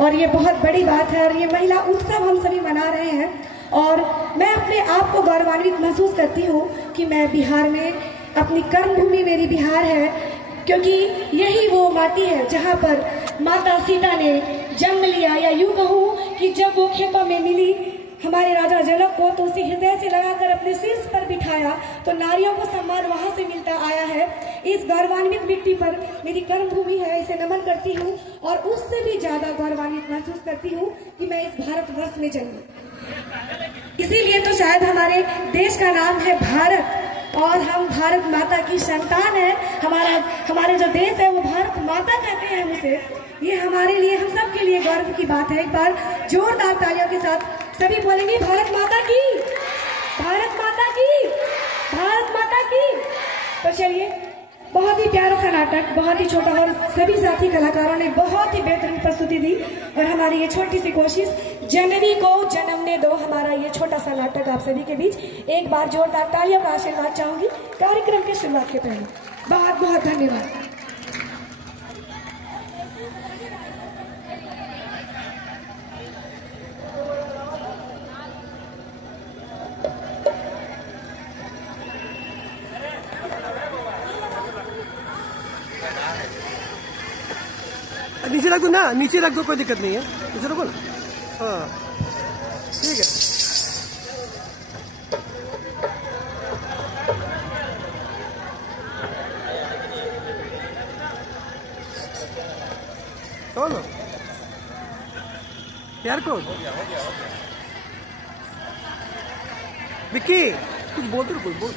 और ये बहुत बड़ी बात है और ये महिला उत्सव हम सभी मना रहे हैं। और मैं अपने आप को गौरवान्वित महसूस करती हूँ कि मैं बिहार में, अपनी कर्मभूमि मेरी बिहार है, क्योंकि यही वो माटी है जहाँ पर माता सीता ने जन्म लिया, या यूँ कहूँ कि जब वो खेतों में मिली हमारे राजा जनक को तो उसी हृदय से लगाकर अपने शीर्ष पर बिठाया, तो नारियों को सम्मान वहां से मिलता आया है। इस गौरवान्वित मिट्टी पर मेरी कर्मभूमि है, इसे नमन करती हूँ और उससे भी ज्यादा गौरवान्वित महसूस करती हूँ कि मैं इस भारतवर्ष में जन्मी। इसीलिए तो शायद हमारे देश का नाम है भारत और हम भारत माता की संतान है। हमारा जो देश है वो भारत माता कहते हैं हम उसे। ये हमारे लिए, हम सब के लिए गर्व की बात है। एक बार जोरदार तालियों के साथ सभी बोलेंगे भारत माता की, भारत माता की, भारत माता की। तो चलिए, बहुत ही प्यारा सा नाटक, बहुत ही छोटा, और सभी साथी कलाकारों ने बहुत ही बेहतरीन प्रस्तुति दी। और हमारी ये छोटी सी कोशिश, जननी को जन्मने दो, हमारा ये छोटा सा नाटक आप सभी के बीच। एक बार जोरदार तालियों का आशीर्वाद चाहूंगी कार्यक्रम की शुरुआत के पहले। बहुत बहुत धन्यवाद। नीचे रख दो ना, नीचे रख दो, कोई दिक्कत नहीं है, नीचे रखो ना। हाँ ठीक है। चलो यार को विक्की कुछ बोलते हो, कुछ बोल।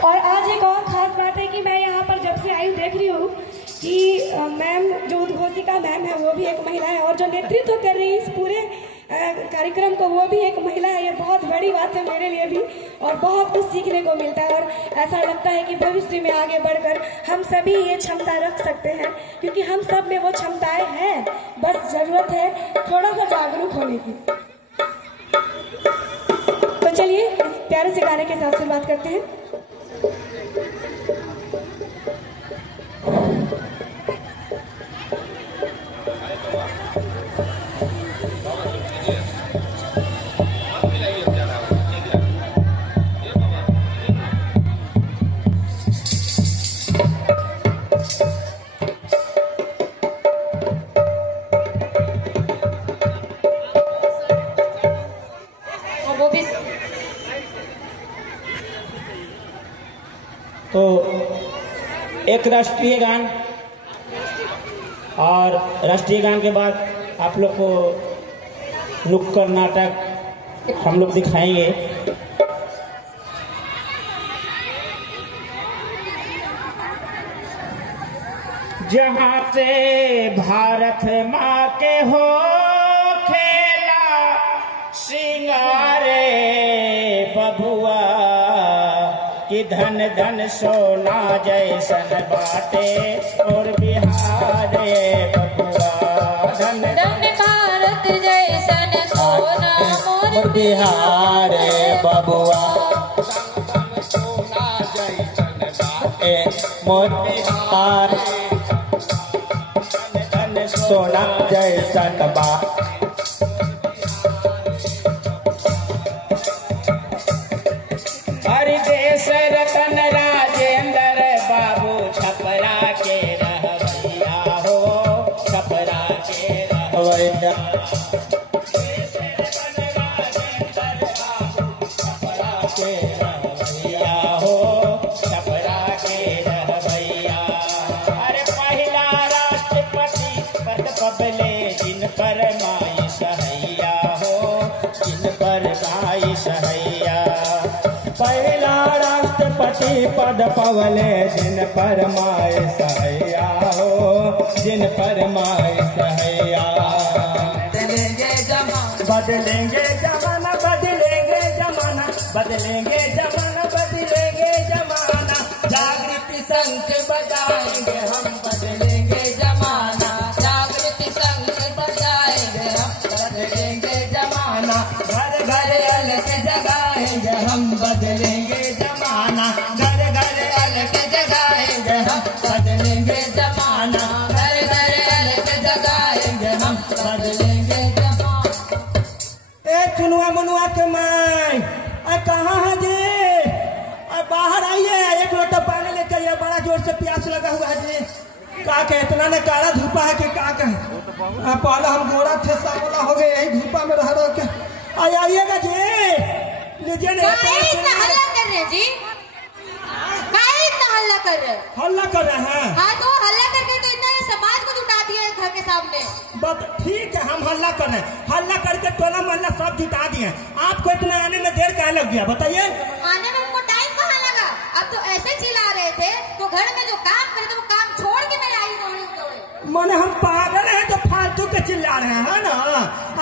और आज एक और खास बात है कि मैं यहाँ पर जब से आई देख रही हूँ कि मैम जो उद्घोषिका मैम है वो भी एक महिला है और जो नेतृत्व कर रही है इस पूरे कार्यक्रम को वो भी एक महिला है। ये बहुत बड़ी बात है मेरे लिए भी और बहुत कुछ सीखने को मिलता है। और ऐसा लगता है कि भविष्य में आगे बढ़कर हम सभी ये क्षमता रख सकते हैं, क्योंकि हम सब में वो क्षमताएं हैं, बस जरूरत है थोड़ा सा जागरूक होने की। तो चलिए प्यारे से गाने के साथ शुरुआत करते हैं। तो एक राष्ट्रीय गान और राष्ट्रीय गान के बाद आप लोग को नुक्कड़ नाटक हम लोग दिखाएंगे। जहाँ से भारत माँ के हो खेला सिंगारे बबुआ कि धन धन सोना जैसन बाटे और बिहार बबुआ। धन धन भारत जैसन सोना मोर बिहार बबुआ। सोना जैसन बाटे मोर बिहार। धन धन सोना जैसन बाटे। रतन राजेंद्र बाबू छपरा के रहवैया हो, छपरा के रहवैया। छपरा के रहवैया हो, छपरा के रहवैया। अरे पहला राष्ट्रपति पद पबले जिन पर माई सहैया हो, जिन पर माई सहैया। पहला राष्ट्रपति पद पवले जिन पर माय सहैया हो, जिन पर माय सहैया। बदलेंगे जमाना, बदलेंगे जमाना, बदलेंगे जमाना, बदलेंगे जमाना, बदलेंगे जमाना। जागृति संख बजाएंगे हम, बदलेंगे बदलेंगे जमाना, घर घर अलग जगाएंगे हम, बदलेंगे जमाना। ए चुनुआ मनुआ के मैं कहाँ है जी? बाहर आइए, एक लोटा पानी लेके आइए, बड़ा जोर से प्यास लगा हुआ है जी। का के इतना ने काला धूपा है कि का कहे, पहले हम गोरा थे सावला हो गए यही धूपा में रह के। आइएगा जी, लीजिए इतना हल्ला कर रहे जी, इतना हल्ला कर रहे? हल्ला कर रहे हैं? हाँ तो हल्ला करके तो इतना समाज को जुटा दिया है घर के सामने। बस ठीक है, हम हल्ला कर रहे हैं, हल्ला करके टोला मोहल्ला सब जुटा दिए। आपको इतना आने में देर क्या लग गया बताइए? आने में उनको टाइम कहाँ लगा? अब तो ऐसे चिल्ला रहे थे तो घर में जो काम करे थे वो काम छोड़ के मैं आई दौड़े। मैंने हम पागल हैं तो फालतू के चिल्ला रहे हैं ना?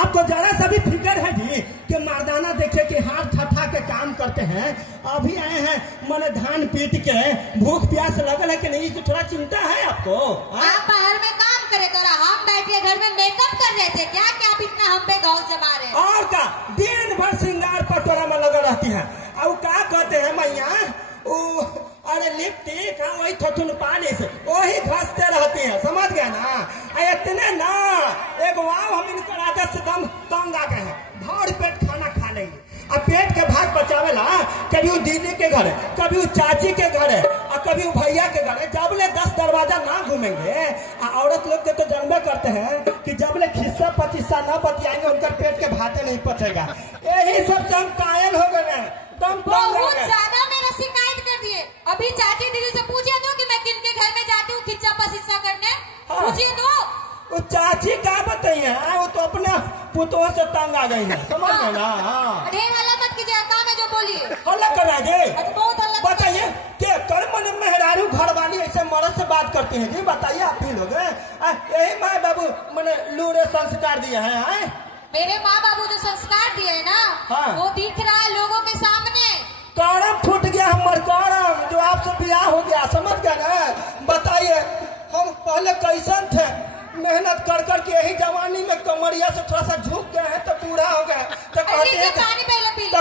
आपको जरा सा भी फिक्र है जी कि मर्दाना देखे कि हाथ ठठा के काम करते हैं। अभी आए हैं मैंने धान पीट के, भूख प्यास लगल है कि नहीं, तो थोड़ा चिंता है आपको? आप बाहर में काम करे तो हम बैठे घर में मेकअप कर रहे थे क्या कि आप इतना हम पे गाँव जमा रहे? और का दिन भर श्रृंगार पटोरा में लगा रहती है। अब क्या कहते हैं मैया, अरे लिपस्टिक हाँ वही थोथुन पानी से वही घसते रहती है, समझ गए ना? इतने ना एक वाव हम इनकर आदत से दम तंग आ गए हैं, भर पेट खाना खा लेंगे। अब पेट के भाग बचावेला कभी वो दीदी के घर है, कभी वो चाची के घर है, और कभी वो भैया के घर है। जब ले 10 दरवाजा ना घूमेंगे, औरत लोग के तो जानबे करते हैं कि जब ले खिस्सा पचिस्सा ना बतियाएंगे उनका पेट के भाते नहीं पचेगा। यही सब हम कायल हो गए हैं, बहुत ज्यादा मेरा शिकायत कर दिए। अभी चाची दीदी से पूछे दो कि मैं किनके घर में जाती हूँ खिच्चा पसिस्सा करने, पूछिए दो। वो चाची क्या बताइए, वो तो अपने पुतों से तंग आ गई है, समझ गए ना? ढेर हल्ला मत कीजिए, काम है जो बोलिए। हल्ला करा दे, बहुत हल्ला बताइए क्या कर? मन मेहरारू घर वाली ऐसे मर्द से बात करती है जी, बताइए आप भी लोग? यही माँ बाबू मैंने लूरे संस्कार दिए हैं। मेरे माँ बाबू जो संस्कार दिए है ना, वो दिख रहा है लोगों के सामने। करम फूट गया हमारे करम, जो आपसे ब्याह हो गया, समझ गए ना? बताइए हम पहले कैसन थे, मेहनत कर कर के यही जवानी में कमरिया से थोड़ा सा झुक गए हैं तो बूढ़ा हो गए, तो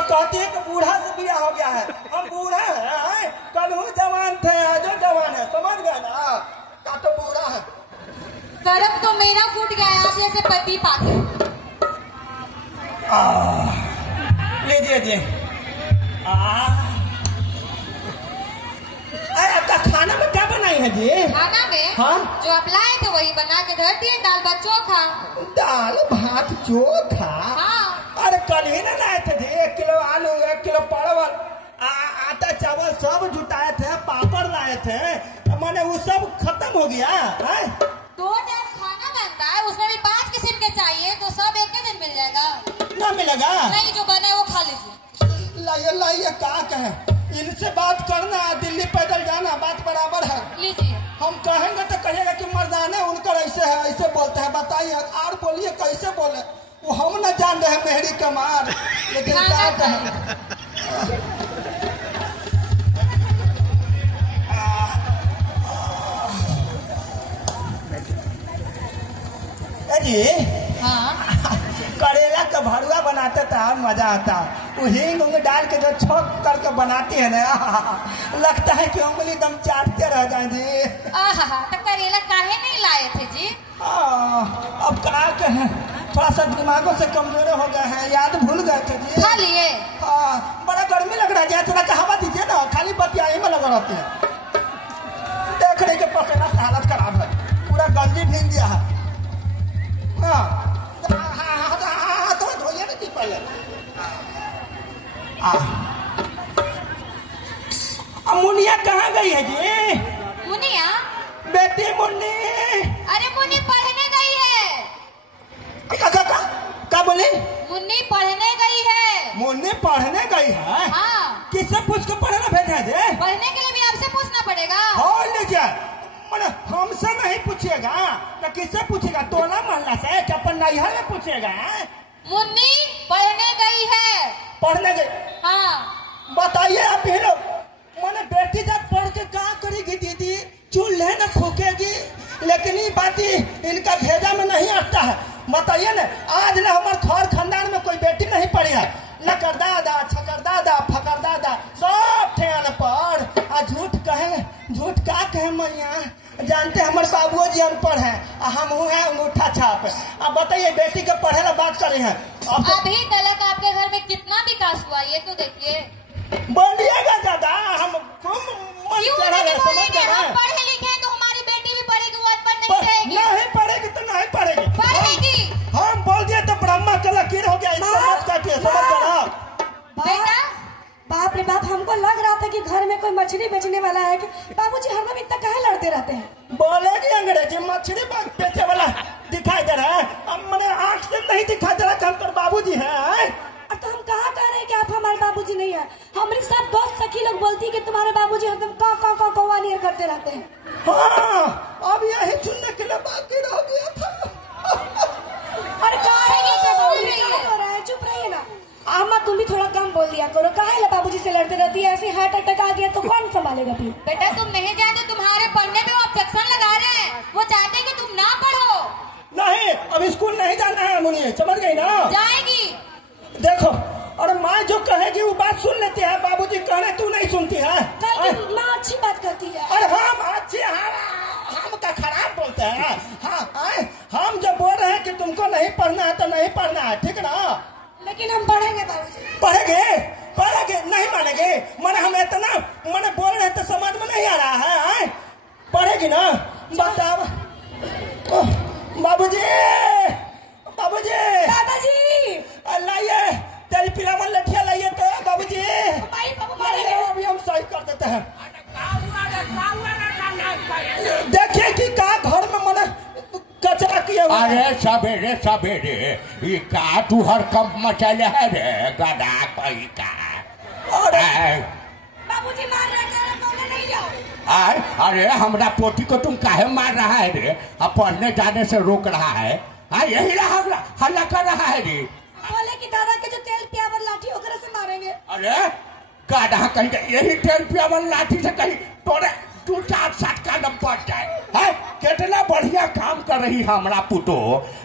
कहते हैं कि बूढ़ा से ब्याह हो गया है। हम बूढ़ा है, कल जवान थे आज जवान है, समझ गए ना? का तो बूढ़ा है। करम तो मेरा फूट गया है, आप जैसे पति पाते। लीजिए जी, आपका खाना में क्या बनाई है जी? खाना में जो आप लाए थे वही बना के धर दिए, दाल भात चोखा। दाल भात चोखा? अरे कल ही ना लाए थे जी, 1 किलो आलू, 1 किलो परवल, आटा चावल सब जुटाए थे, पापड़ लाए थे, मैंने वो सब खत्म हो गया है। 2 टाइम खाना बनता है, उसमें भी 5 किस्म के चाहिए, तो सब एक दिन मिल जाएगा? ना मिलेगा? नहीं, जो बना वो खा लीजिए। लाइए क्या कहे, इनसे बात करना, दिल्ली पैदल जाना, बात बराबर है। लीजिए। हम कहेंगे तो कहेगा कि मर्दाना उनका ऐसे है, ऐसे बोलते हैं। बताइए और बोलिए कैसे बोले, वो हम न जान रहे मेहरी कमार, लेकिन क्या जी? करेला का भरुआ बनाते था, मजा आता। वो हींग उंग डाल के जो छोक करके बनाती है ना, लगता है कि उंगली दम चाटते रह जाए जी। तो करेला काहे नहीं लाए थे जी? अब क्या कहें, थोड़ा सा दिमागों से कमजोर हो गए हैं, याद भूल गए थे जी। खा लिए? बड़ा गर्मी लग रहा है, थोड़ा सा हवा दीजिए ना, खाली बतियाई में लगा रहती है। देख रहे के पसेना से हालत खराब है, पूरा गंजी भीग गया है। तो धोइए ना जी पहले। मुनिया कहाँ गई है जी? मुनिया? बेटी मुन्नी। अरे मुन्नी पढ़ने गई है। क्या बोले? मुन्नी पढ़ने गई है। मुन्नी पढ़ने गई है? हाँ। किससे पूछ के पढ़ने भेजा दे? पढ़ने के लिए भी आपसे पूछना पड़ेगा। हो लीजिए, हमसे नहीं पूछेगा तो किससे पूछेगा? टोला मोहल्ला से, अपन नैहर में पूछेगा। मुन्नी पढ़ने गई है। पढ़ने गई? हाँ। बताइए आप ही लोग, मैंने बेटी जब पढ़ के क्या करेगी दीदी? चूल्हे न फूकेगी, लेकिन ये बात इनका भेजा में नहीं आता है। बताइए ना, आज ना हमारे थोर खानदान में कोई बेटी नहीं पढ़ी है, लकर दादा, छकर दादा, फकर दादा सब थे अनपढ़। झूठ कहे, झूठ क्या कहे मैया, जानते हैं हमारे बाबुओ जी अनपढ़ हैं, हम हूँ हैं अंगूठा छाप। अब बताइए बेटी के पढ़े ला बात कर रहे हैं। अभी तक आपके घर में कितना विकास हुआ ये तो देखिए। बोलिएगा दादा, हम मन चढ़ा रहे, समझ रहे हैं। पढ़े लिखे तो हमारी बेटी भी पढ़ेगी, वो अनपढ़ नहीं रहेगी। नहीं पढ़ेगी तो नहीं पढ़ेगी, पढ़ेगी। हम बोल दिए तो ब्रह्मा का लकीर हो गया, इसको मत काटिए, समझ रहे हैं। बेटा बाप रे बाप, हमको लग रहा था कि घर में कोई मछली बेचने वाला है कि बाबूजी हरदम इतना काहे लड़ते रहते हैं। बोलेगी अंग्रेजी, मछली बेचे वाला दिखाई दे रहा है, अब मैंने आँख से नहीं दिखाई दे रहा कि हम तो बाबूजी हैं। तो हम कहाँ कह रहे हैं कि आप हमारे बाबूजी नहीं है। हमारी सब दोस्त सखी लोग बोलती है कि तुम्हारे बाबूजी हरदम कौवा नियर करते रहते हैं। हाँ, अब यही सुनने के लिए बाकी रह गया था। अरे काहे हो रहा है, चुप रहिए ना। अम्मा तुम भी थोड़ा कम बोल दिया करो, काहे ला बाबूजी से लड़ते रहती है। ऐसे हार्ट अटैक आ गया तो कौन संभालेगा फिर। बेटा तुम नहीं जानते, तुम्हारे पढ़ने पे वो ऑब्जेक्शन लगा रहे हैं, वो चाहते हैं कि तुम ना पढ़ो। नहीं, अब स्कूल नहीं जाना है मुनिया, समझ गई ना। जाएगी। देखो, और माँ जो कहेगी वो बात सुन लेती है, बाबूजी कह रहे तू नहीं सुनती है। माँ अच्छी बात करती है। और हम अच्छी, हम का खराब बोलते हैं। हाँ, हम जब बोल रहे हैं कि तुमको नहीं पढ़ना है तो नहीं पढ़ना है, ठीक ना। लेकिन हम पढ़ेंगे बाबूजी। पढ़ेंगे नहीं मानेंगे। मैंने हम इतना मैंने बोल रहे हैं तो समझ में नहीं आ रहा है। पढ़ेगी ना, बताओ बाबूजी। दादाजी लाइए तेरी पिलावन लठिया लाइए तो बाबूजी। अभी हम सही कर देते हैं। देखिए कि का घर में मैंने कचरा किया। अरे सवेरे सवेरे ये का तू हर कम मचल है रे गधा कोई का। बाबूजी मार रहे नहीं जाओ। अरे हमरा पोती को तुम काहे मार रहा है रे? अब पढ़ने जाने से रोक रहा है। यही हल्ला कर रहा है रे। बोले कि दादा के जो तेल पियावर लाठी ओकरे से मारेंगे। अरे गाढ़ा कहीं यही तेल पियावर लाठी से कहीं तोड़े 2-4 का दम पड़ जाए है। कितना बढ़िया काम कर रही है हमारा पुतो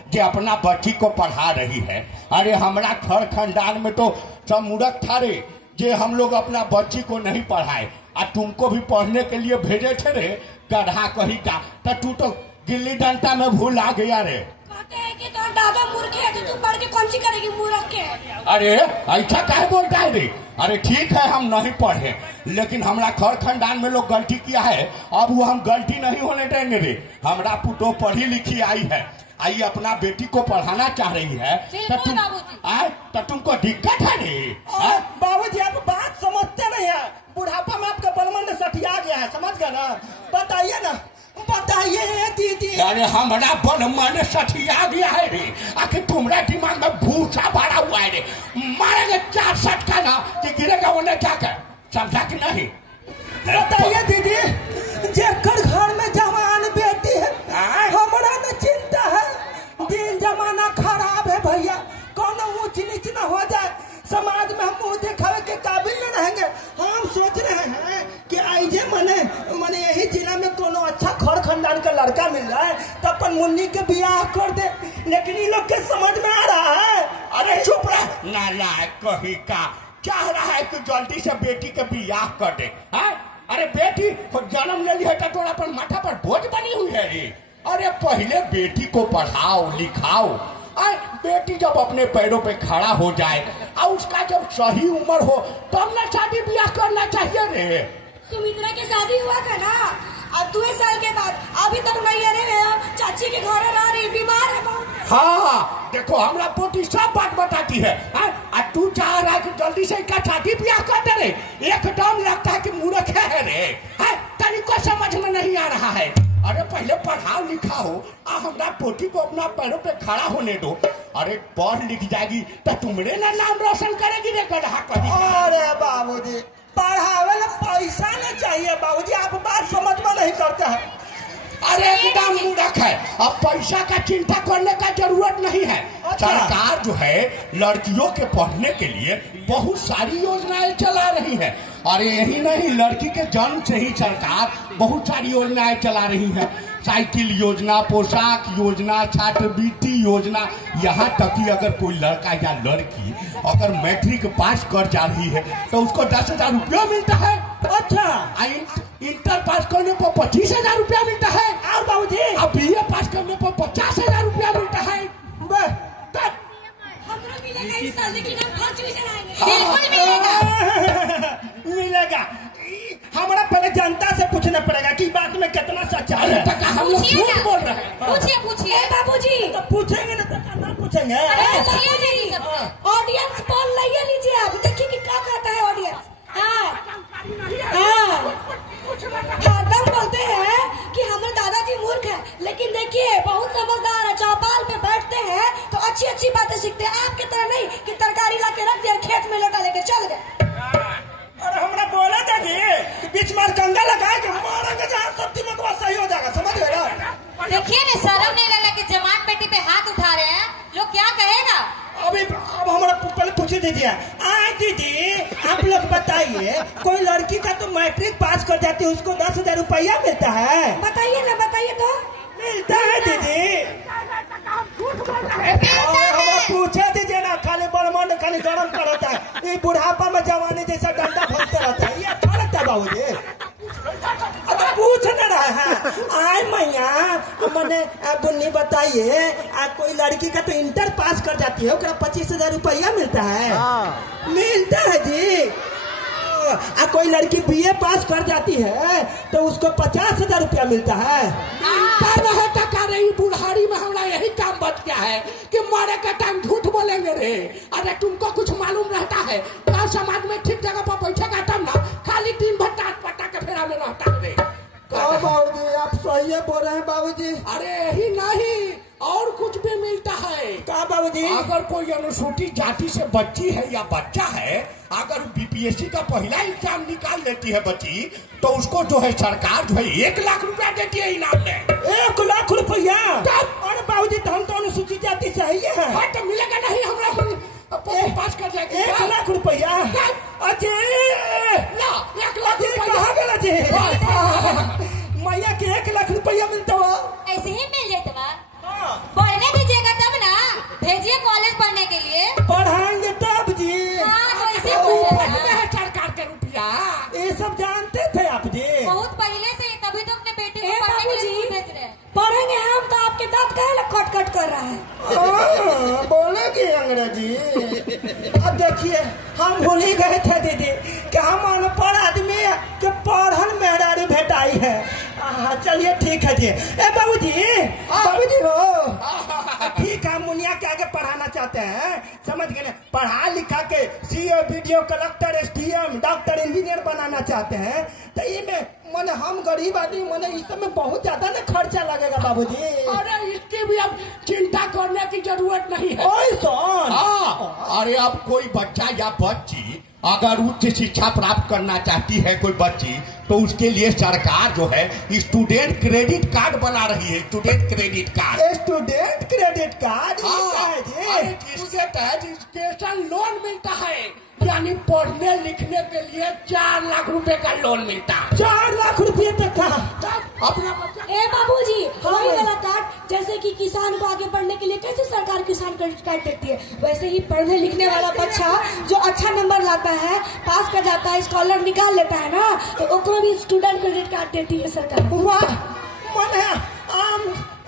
जो अपना बच्ची को पढ़ा रही है। अरे हमारा घर खानदान में तो सब मूर्ख था रे जे हम लोग अपना बच्ची को नहीं पढ़ाए। और तुमको भी पढ़ने के लिए भेजे थे रे गधा कहीं का, तो तू तो गिल्ली डंडा में भूल आ गया रे। कहते हैं कि तो दादा मूर्ख है तो तू पढ़ के कौन सी करेगी मूर्ख के। अरे ऐसा काहे बोलता है रे? अरे ठीक है हम नहीं पढ़े, लेकिन हमारा घर खानदान में लोग गलती किया है, अब वो हम गलती नहीं होने देंगे रे। हमारा पुतो पढ़ी लिखी आई है, आई अपना बेटी को पढ़ाना चाह रही है, तो तुमको दिक्कत है रे? बाबूजी आप बात समझते नहीं है। बुढ़ापा में आपका बलमंड सठिया गया है, समझ गया ना। बताइए ना, बताइए दीदी। अरे हमारा बलमंड सठिया गया है रे। आखिर तुम्हारा दिमाग में भूसा भरा हुआ है रे। मारेंगे 4 सटका ना कि गिरेगा उन्हें क्या कर, समझा कि नहीं? बताइए दीदी, जेकर घर में जवान बेटी है हमारा न चिंता है। दिन जमाना खराब है भैया, कौन ऊंच नीच न हो जाए, समाज में हम मुंह दिखावे के काबिल न रहेंगे। हम सोच रहे हैं कि आइजे मने यही जिला में कोनो अच्छा घर खानदान का लड़का मिल रहा है तो अपन मुन्नी के बियाह कर दे, लेकिन इन लोग के समझ में आ रहा है। अरे चुप रह, नालायक कहीं का चाह रहा है कि जल्दी से बेटी के बियाह कर दे। अरे बेटी जन्म ले लिया तो थोड़ा पर माथा पर बोझ बनी हुई है रे। अरे पहले बेटी को पढ़ाओ लिखाओ, बेटी जब अपने पैरों पे खड़ा हो जाए और उसका जब सही उम्र हो तब ना शादी ब्याह करना चाहिए रे। सुमित्रा की शादी हुआ था ना, अब 2 साल के बाद, अभी तक मैयरे में चाची के घर रह रही, बीमार है बहुत। हाँ देखो हमरा पोती सब बात बताती है। तू चाह रहा है कि जल्दी से इसका शादी ब्याह कर दे रे। एकदम लगता है कि मूर्ख है रे। तनिको समझ में नहीं आ रहा है। अरे पहले पढ़ाओ लिखाओ, हमरा पोती को अपना पैरों पे खड़ा होने दो। अरे पढ़ लिख जाएगी तो तुम्हारे ना नाम रोशन करेगी रे गधा कहीं। अरे बाबूजी पढ़ावे ला पैसा न चाहिए बाबूजी, आप बात समझ में नहीं करते हैं। अरे एकदम मूर्ख है, अब पैसा का चिंता करने का जरूरत नहीं है। सरकार जो है लड़कियों के पढ़ने के लिए बहुत सारी योजनाएं चला रही है। और यही नहीं, लड़की के जन्म से ही सरकार बहुत सारी योजनाएं चला रही है। साइकिल योजना, पोशाक योजना, छात्रवृत्ति योजना, यहाँ तक कि अगर कोई लड़का या लड़की अगर मैट्रिक पास कर जा रही है तो उसको 10,000 रुपया मिलता है। अच्छा इंटर पास करने पर 25,000 रुपया मिलता है। और बाबूजी अब BA पास करने पर 50,000 रुपया मिलता है। हमको मिलेगा इस साल, लेकिन हम फर्स्ट डिवीजन आएंगे। बिल्कुल मिलेगा। मिलेगा। हमारा पहले जनता से पूछना पड़ेगा कि बात में कितना सच्चाई है। हम लोग झूठ बोल रहे हैं। पूछिए बाबूजी तो पूछेंगे ना, तो ना पूछेंगे। ऑडियंस पोल ले लीजिए आप, देखिए कि क्या कहता है ऑडियंस। दम बोलते हैं कि हमारे दादाजी मूर्ख है, लेकिन देखिए बहुत समझदार है। चौपाल पे बैठते हैं तो अच्छी अच्छी बातें सीखते हैं, आपके तरह नहीं कि तरकारी ला के रख दिया खेत में लौटा लेके चल गए। और हमरा बोला था कि बीच में कंगा लगा के मारेंगे, जहाँ सब दिमाग सही हो जाएगा। समझ गए ना? देखिए ना, शर्म नहीं लगा कि जवान बेटी पे हाथ उठा रहे हैं, लोग क्या कहेगा। अब हमारा पहले पूछ दीजिए। दीदी आप लोग बताइए, कोई लड़की का तो मैट्रिक पास कर जाती है, उसको 10,000 रुपया मिलता है। बताइए ना, बताइए तो। मिलता है दीदी? हमारा पूछे दीजिए ना, खाली बड़मन खाली गरम करता है। ये बुढ़ापा में जवानी जैसा डंडा भरते रहता है, ये अच्छा लगता है बाबूजी? अब पूछ न रहा है। आय मैया मैंने बुन्नी बताइए, कोई लड़की का तो इंटर पास कर जाती है, उसका 25,000 रुपया मिलता है। मिलता है जी। कोई लड़की BA पास कर जाती है तो उसको 50,000 रुपया मिलता है। रही बुढ़ारी में हमारा यही काम बच गया है कि मारे का टाइम झूठ बोलेंगे रे। अरे तुमको कुछ मालूम रहता है, गाँव समाज में ठीक जगह पर बैठेगा तब ना, खाली दिन भर टाट पटा के फेरा में रहता है। बाबूजी आप सही बोल रहे हैं बाबूजी। अरे यही नहीं, और कुछ भी मिलता है। क्या बाबूजी? अगर कोई अनुसूचित जाति से बच्ची है या बच्चा है, अगर BPSC का पहला एग्जाम निकाल लेती है बच्ची, तो उसको जो है सरकार जो है 1 लाख रुपया देती है इनाम में। 1 लाख रुपया? अरे बाबूजी तो हम तो अनुसूचित जाति से ही है। तो मिलेगा नहीं, हमरा पास कर जाएगा। 1 लाख रुपया? अजय 1 लाख कहाँ गया जी? मैया के 1 लाख रुपया मिलता हो? ऐसे ही मिल जाता। पढ़ने दीजिएगा तब ना, भेजिए कॉलेज पढ़ने के लिए। पढ़ाएंगे तब जी। सरकार के रुपया ये सब जानते थे आप जी? बहुत पहले से, तभी तो अपने बेटे को पढ़ने के लिए भेज रहे हैं। पढ़ेंगे हम तो आपके दांत काहे खट खट कर रहा है। बोलेगी अंग्रेजी। अब देखिए हम भूल ही गए थे दीदी कि हम अनपढ़ आदमी के पढ़न मेहरारू भेटाई है। चलिए ठीक है जी। बाबूजी हो ठीक है, मुनिया के आगे पढ़ाना चाहते हैं, समझ गए ना? पढ़ा लिखा के CO, BDO, collector, SDM, doctor, engineer बनाना चाहते हैं, तो ये में मैंने हम गरीब आदमी, मैंने इस में बहुत ज्यादा ना खर्चा लगेगा बाबूजी। अरे इसकी भी अब चिंता करने की जरूरत नहीं है। अरे अब कोई बच्चा या बच्ची अगर उच्च शिक्षा प्राप्त करना चाहती है कोई बच्ची, तो उसके लिए सरकार जो है स्टूडेंट क्रेडिट कार्ड बना रही है। Student credit card. Student credit card? इसके तहत एजुकेशन लोन मिलता है, यानी पढ़ने लिखने के लिए 4 लाख रुपए का लोन मिलता है। 4 लाख रुपए तक का? अपना बाबूजी वही वाला कार्ड, जैसे कि किसान को आगे बढ़ने के लिए कैसे सरकार किसान क्रेडिट कार्ड देती है, वैसे ही पढ़ने लिखने वाला बच्चा जो अच्छा नंबर लाता है, पास कर जाता है, स्कॉलर निकाल लेता है ना, तो उसको भी स्टूडेंट क्रेडिट कार्ड देती है सरकार। वाह, मने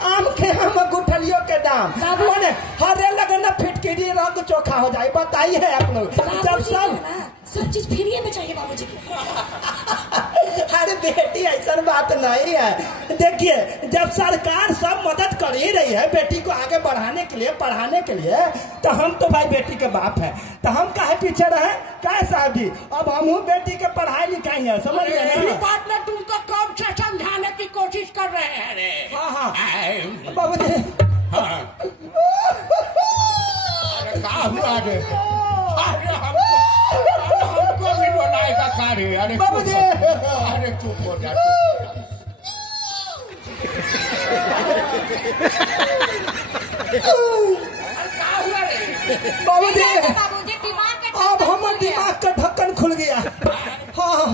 आम के हम गुठलियों के दाम मने हरे लगना फिटकरी रंग चोखा हो जाए। बताइए आप लोग, जब सब चीज फ्री में चाहिए बाबूजी की। अरे बेटी ऐसा बात नहीं है। देखिए जब सरकार सब मदद कर ही रही है बेटी को आगे बढ़ाने के लिए, पढ़ाने के लिए, तो हम तो भाई बेटी के बाप है, तो हम काहे पीछे रहे? क्या साहब जी, अब हम बेटी के पढ़ाई लिखाई है, समझ गए ना? बात में तुमको कम से समझाने की कोशिश कर रहे हैं रे। हाँ बाबूजी। हमको भी बनाएगा कार्य। अरे बाबूजी, अरे चुप हो जा। बाबूजी दिमाग अब हमारे दिमाग का ढक्कन खुल गया। हाँ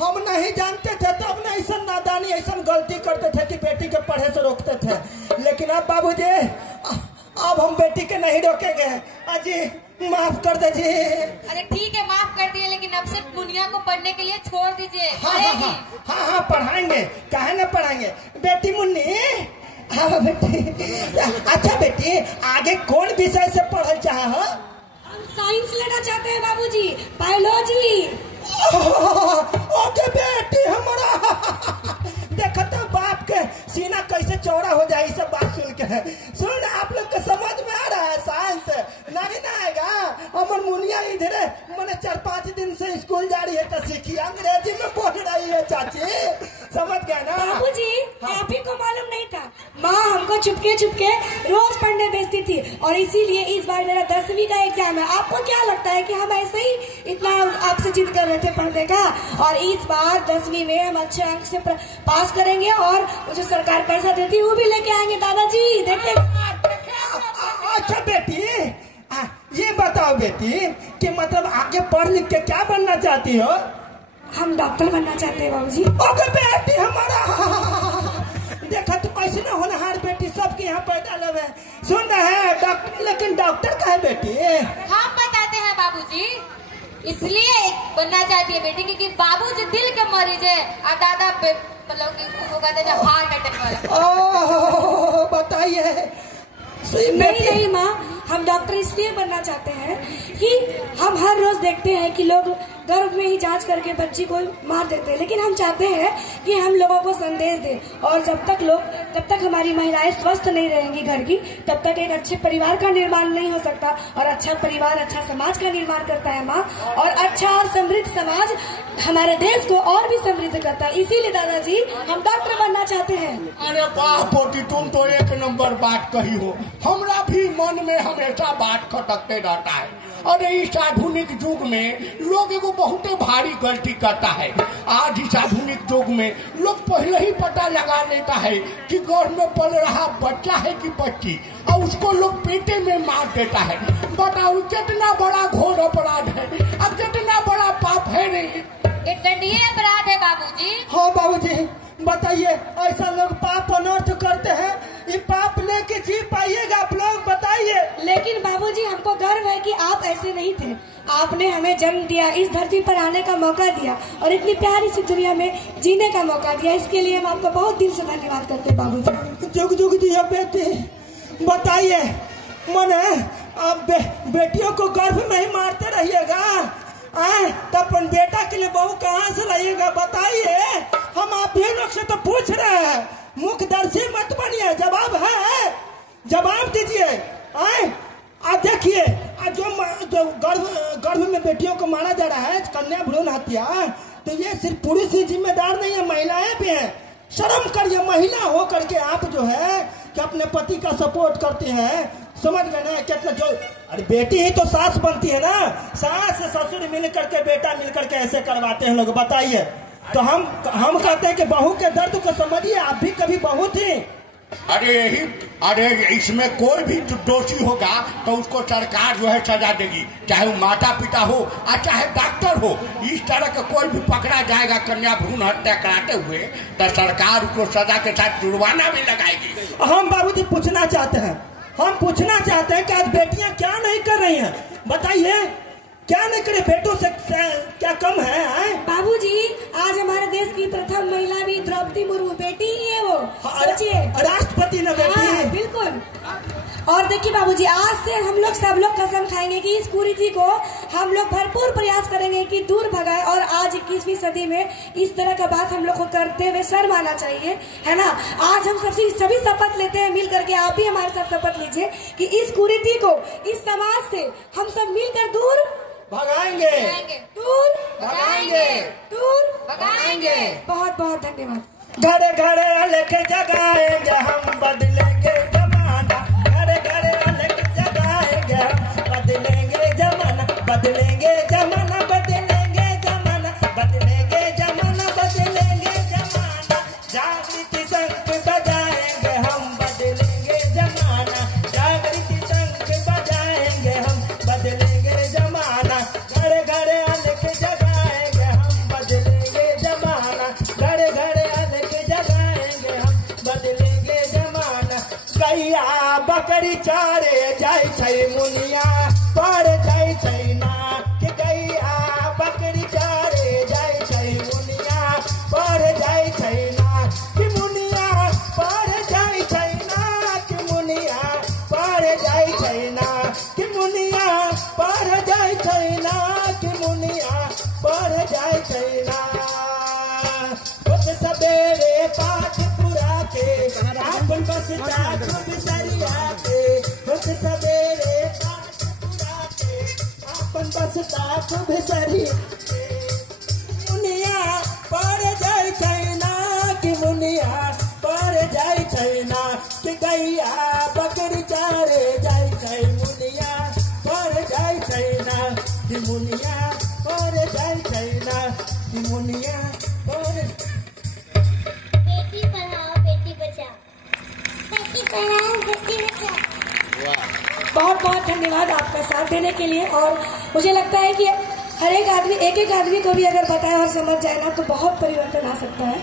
हम नहीं जानते थे तो अब ना ऐसा नादानी ऐसा गलती करते थे कि बेटी के पढ़े से रोकते थे, लेकिन अब बाबूजी अब हम बेटी के नहीं रोकेंगे। अजी माफ कर दीजिए। अरे ठीक है, माफ कर दिए, लेकिन अब से मुनिया को पढ़ने के लिए छोड़ दीजिए। हाँ पढ़ाएंगे, काहे ना पढ़ाएंगे। बेटी मुन्नी, हाँ बेटी। अच्छा बेटी, आगे कौन विषय से पढ़ल चाह? हम साइंस लेना चाहते हैं बाबूजी, बायोलॉजी। ओके बेटी हमारा देखा तो बाप के सीना कैसे चौड़ा हो जाए सब बात सुन के। सुन, आप लोग को समझ में आ रहा है? साइंस नहीं ना आएगा। अमर मुनिया इधर मैंने 4-5 दिन से स्कूल जा रही है तो सीखी, अंग्रेजी में बोल रही है चाची, समझ गए ना? बाबूजी, आप ही को मालूम नहीं था, माँ हमको चुपके चुपके रोज पढ़ने भेजती थी और इसीलिए इस बार मेरा 10वीं का एग्जाम है। आपको क्या लगता है कि हम ऐसे ही इतना आपसे जिद कर रहे थे पढ़ने का? और इस बार 10वीं में हम अच्छे अंक से पास करेंगे और जो सरकार पैसा देती है वो भी लेके आएंगे दादाजी, देखिए। अच्छा बेटी, ये बताओ बेटी कि मतलब आगे पढ़ लिख के क्या बनना चाहती हो? हम डॉक्टर बनना चाहते हैं बाबूजी। ओके बेटी हमारा देखा तो कैसे ना होनहार बेटी सबके यहाँ पैदा लगे। सुन रहे हैं डॉक्टर, लेकिन डॉक्टर का है बेटी? हम बताते हैं बाबूजी, इसलिए बनना चाहती है बेटी क्योंकि बाबूजी दिल के मरीज है और दादा मतलब वो कहते हैं हार्ट अटैक वाला। ओह बताइए। नहीं माँ, हम डॉक्टर इसलिए बनना चाहते हैं कि हम हर रोज देखते हैं कि लोग गर्भ में ही जांच करके बच्ची को मार देते हैं, लेकिन हम चाहते हैं कि हम लोगों को संदेश दें। और जब तक हमारी महिलाएं स्वस्थ नहीं रहेंगी घर की, तब तक एक अच्छे परिवार का निर्माण नहीं हो सकता। और अच्छा परिवार अच्छा समाज का निर्माण करता है माँ, और अच्छा और समृद्ध समाज हमारे देश को और भी समृद्ध करता है। इसीलिए दादाजी हम डॉक्टर बनना चाहते हैं। अरे वाह पोती, तुम तो 1 नंबर बात कही हो। हमरा भी मन में हमेशा बात खटकते रहता है। अरे इस आधुनिक युग में लोग एगो बहुत भारी गलती करता है। आज इस आधुनिक युग में लोग पहले ही पता लगा लेता है कि गर्भ में पल रहा बच्चा है कि बच्ची, और उसको लोग पेटे में मार देता है। बताओ कितना बड़ा घोर अपराध है और कितना बड़ा पाप है। नहीं ये दंडनीय अपराध है बाबूजी। हाँ बाबूजी बताइए, ऐसा लोग पाप अनर्थ करते हैं, ये पाप लेके जी पाइएगा आप लोग? बताइए। लेकिन बाबूजी हमको गर्व है कि आप ऐसे नहीं थे। आपने हमें जन्म दिया, इस धरती पर आने का मौका दिया और इतनी प्यारी सी दुनिया में जीने का मौका दिया। इसके लिए हम आपका बहुत दिल से धन्यवाद करते हैं बाबूजी। जुग जुग दिया बेटी। बताइए मन आप बेटियों को गर्भ में ही मारते रहिएगा तो अपन बेटा के लिए बहू कहाँ से लाइएगा? बताइए। हम आप ही लोग से तो पूछ रहे हैं, मुखदर्शी मत बनिए। जवाब है, जवाब दीजिए। आप देखिए, जो गर्भ में बेटियों को मारा जा रहा है, कन्या भ्रूण हत्या, तो ये सिर्फ पुरुष ही जिम्मेदार नहीं है, महिलाएं भी हैं। शर्म करिए, महिला हो करके आप जो है कि अपने पति का सपोर्ट करते हैं, समझ गए ना? कितना जो अरे बेटी ही तो सास बनती है ना, सास ससुर मिल करके बेटा मिल करके ऐसे करवाते हैं लोग। बताइए। तो हम कहते हैं कि बहू के दर्द को समझिए, आप भी कभी बहू थी। अरे इसमें कोई भी दोषी होगा तो उसको सरकार जो है सजा देगी, चाहे वो माता पिता हो और चाहे डॉक्टर हो। इस तरह का कोई भी पकड़ा जाएगा कन्या भ्रूण हत्या कराते हुए तो सरकार उसको सजा के साथ जुर्माना भी लगाएगी। हम बाबूजी पूछना चाहते हैं कि आज बेटियां क्या नहीं कर रही हैं? बताइए, क्या नहीं करे? बेटों से क्या कम है? बाबूजी आज हमारे देश की प्रथम महिला भी द्रौपदी मुर्मू बेटी ही है। वो सोचिए, राष्ट्रपति न बेटी। हाँ, बिल्कुल। और देखिए बाबूजी, आज से हम लोग सब लोग कसम खाएंगे कि इस कुरीति को हम लोग भरपूर प्रयास करेंगे कि दूर भगाए। और आज 21वीं सदी में इस तरह का बात हम लोग को करते हुए शर्म आना चाहिए, है ना? आज हम सभी शपथ लेते हैं मिल करके, आप भी हमारे साथ शपथ लीजिए कि इस कुरीति को इस समाज से हम सब मिलकर दूर भगाएंगे, दूर भगाएंगे, दूर भगाएंगे। बहुत बहुत धन्यवाद। घरे घरे लेके जगाएंगे हम, बदलेंगे जमाना। घरे घरे लेके जगाएंगे हम, बदलेंगे जमाना, बदलेंगे जमाना, बदलेंगे जमाना, बदलेंगे जमाना, बदलेंगे जमाना। जागृति शंख बजाएंगे हम, बदलेंगे जमाना। जागृति शंख बजाएंगे हम, बदलेंगे जमाना। घरे घरे लेके जगाएंगे हम, बदलेंगे जमाना। घरे घरे लेके जगाएंगे हम, बदलेंगे जमाना। गैया बकरी चारे जाय छै मुनिया, पर जाय छै ना कि गैया बकरी चारे बसता खूब सरिया के खुद सवेरे अपन बसता खूब सरिया मुनिया पर जाय छैना कि मुनिया पर जाय छैना कि गैया बकरी चारे जाय छै मुनिया पर जाय छैना कि मुनिया पर जाय छैना कि मुनिया पर। बेटी पढ़ाओ बेटी बचाओ, बेटी पढ़ाओ बेटी बचाओ। बहुत बहुत धन्यवाद आपका साथ देने के लिए। और मुझे लगता है कि हर एक आदमी एक आदमी को भी अगर बताए और समझ जाए ना तो बहुत परिवर्तन आ सकता है।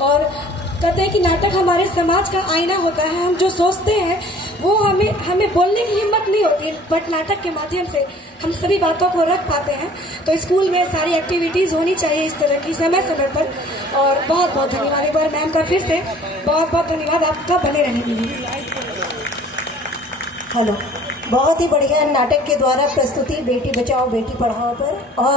और कहते हैं कि नाटक हमारे समाज का आईना होता है। हम जो सोचते हैं वो हमें बोलने की हिम्मत नहीं होती, बट नाटक के माध्यम से हम सभी बातों को रख पाते हैं। तो स्कूल में सारी एक्टिविटीज होनी चाहिए इस तरह की समय समय पर। और बहुत बहुत धन्यवाद एक बार मैम का, फिर से बहुत बहुत धन्यवाद आपका बने रहने के लिए। हेलो, बहुत ही बढ़िया नाटक के द्वारा प्रस्तुति बेटी बचाओ बेटी पढ़ाओ पर। और